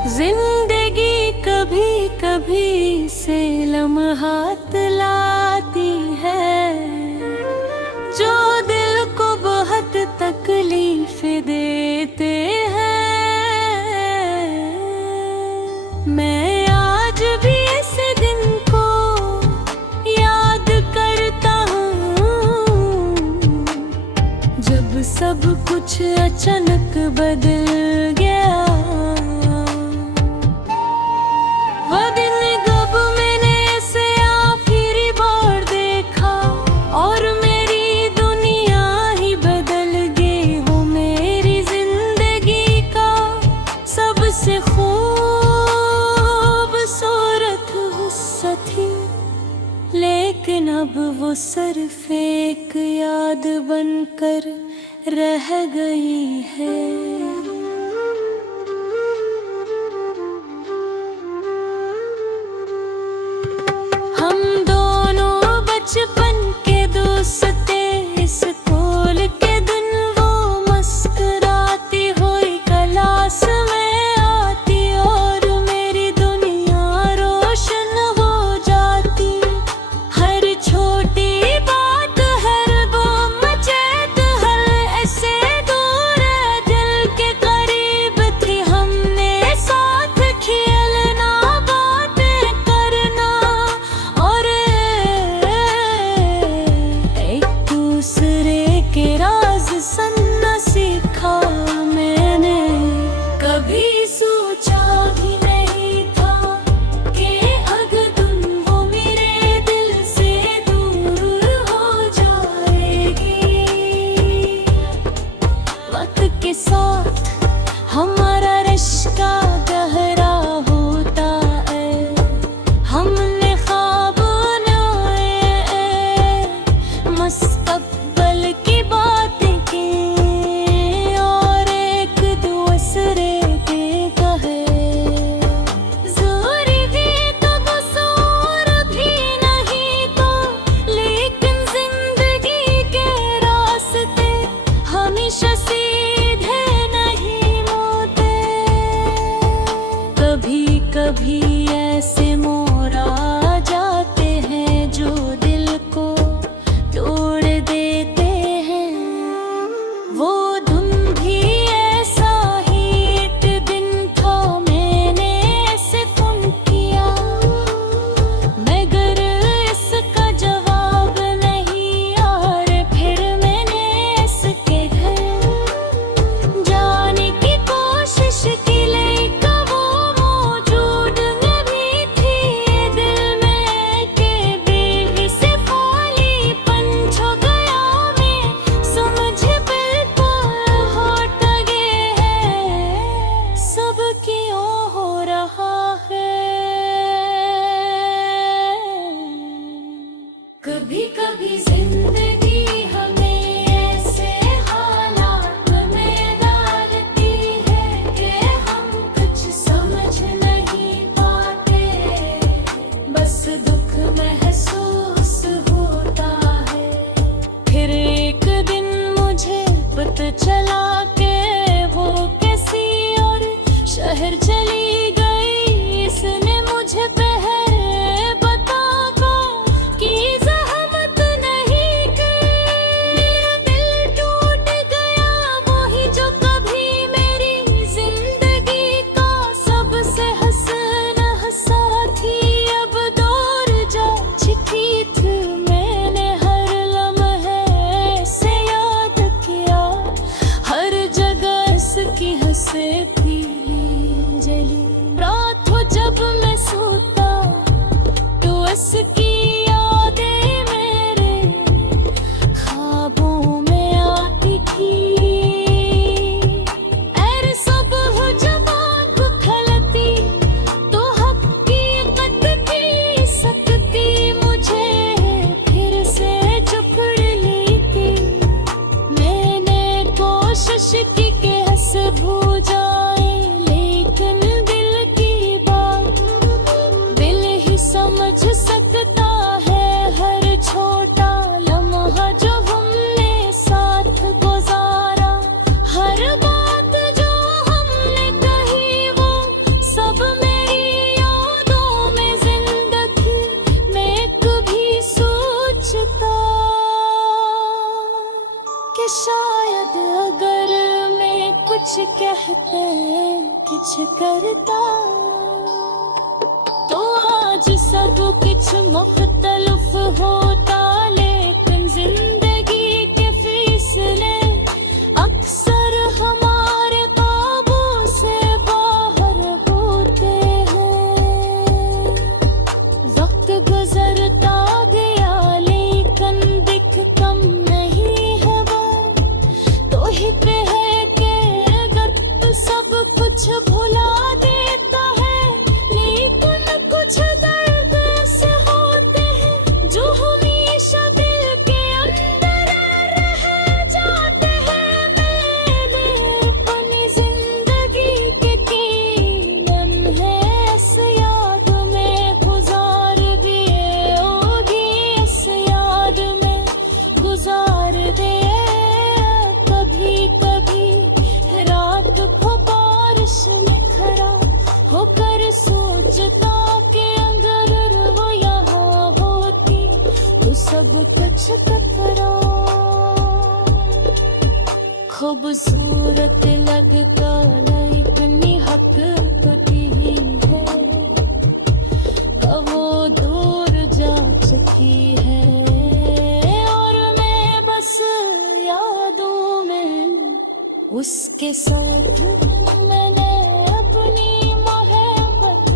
जिंदगी कभी कभी से लम्हात लाती है जो दिल को बहुत तकलीफ देते हैं। मैं आज भी इस दिन को याद करता हूँ जब सब कुछ अचानक बदल गया। लेकिन अब वो सिर्फ एक याद बनकर रह गई है। हम दोनों बचपन के दोस्त थे, स्कूल के दिन वो मुस्कुराती हुई क्लास में आती और मेरी दुनिया रोशन हो जाती। हर छोटी बात, हर गम चैत, हर ऐसे दूर दिल के करीब थी। हमने साथ खेलना, बातें करना और एक दूसरे के राज सुनना सीखा मैंने। कभी सोचा भी नहीं था कि अगर तुम वो मेरे दिल से दूर हो जाएगी। वक्त के साथ हमारा रिश्ता गहरा होता है। हमने ख्वाब बनाए, मुस्तकबिल की बातें की और एक दूसरे के कहे। ज़रूरी भी तो कसूर भी नहीं तो, लेकिन जिंदगी के रास्ते हमेशा सीधे नहीं होते। कभी कभी ऐसे मोड़ आ जाते हैं जो दिल को तोड़ देते हैं। वो धुन भी ऐसा ही एक दिन था, मैंने ऐसे फोन किया मगर इसका जवाब नहीं। और फिर मैंने इसके घर जाने की कोशिश की, लेकिन वो मौजूद नहीं थी दिल में के बेहिसी खालीपन छो गया। मैं समझ बिल्कुल हट गए हैं सब क्यों हो रहा है। कभी कभी जिंदगी हमें ऐसे हालात में डालती है कि हम कुछ समझ नहीं पाते। बस दुख महसूस होता है। फिर एक दिन मुझे पता चला कि वो किसी और शहर चली गई। इसने मुझे पहले बताया कि ज़हमत नहीं की। मेरा दिल टूट गया, वही जो कभी मेरी जिंदगी का सबसे हसीना साथी अब दूर जा चुकी थी। मैंने हर लम्हे से याद किया, हर जगह इसकी हंसे पीली जली रात हो जब मैं सोता तो इसकी यादें मेरे ख्वाबों में आती थी। ऐर सुबह जब आँख खुलती तो हकीकत की सकती मुझे फिर से जकड़ ली थी। मैंने कोशिश की कि हंस भूल जाए, लेकिन दिल की बात दिल ही समझ सकता करता तो आज सब कुछ मुख्तलिफ होता, लेकिन जिंदगी के फैसले अक्सर हमारे काबू से बाहर होते हैं। वक्त गुजरता गया लेकिन दिख कम नहीं है वो, तो ही पे है कि अगर सब कुछ भुला देता है, लेकिन कुछ दर्द ऐसे होते हैं जो हमेशा दिल के अंदर रह जाते हैं। मैंने अपनी जिंदगी के लम्हे इस याद में गुजार दिए, ओ भी इस याद में गुजार दिए। कभी कभी रात को बारिश में खड़ा होकर सोचता कि अगर वो यहाँ होती तो सब कुछ टकरा खूबसूरत लगता, नहीं इतनी हक होती है, अब वो दूर जा चुकी है और मैं बस यादों में उसके साथ हूँ। मैंने अपनी मोहब्बत,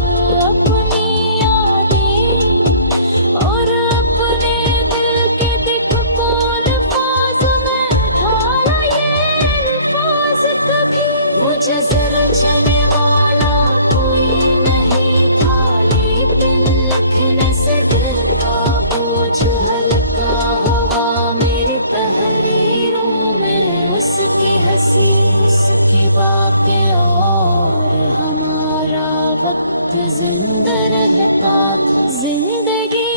अपनी यादें और अपने दिल के दिख को अल्फाज में ढाला। ये अल्फाज कभी मुझे जरा चलने वाला कोई नहीं था, लेकिन लिखने से दिल का बोझ हल्का हवा मेरी तहरीरों में। उसकी हंसी, उसकी बातें और हमारा वक्त जिंदा रहता। जिंदगी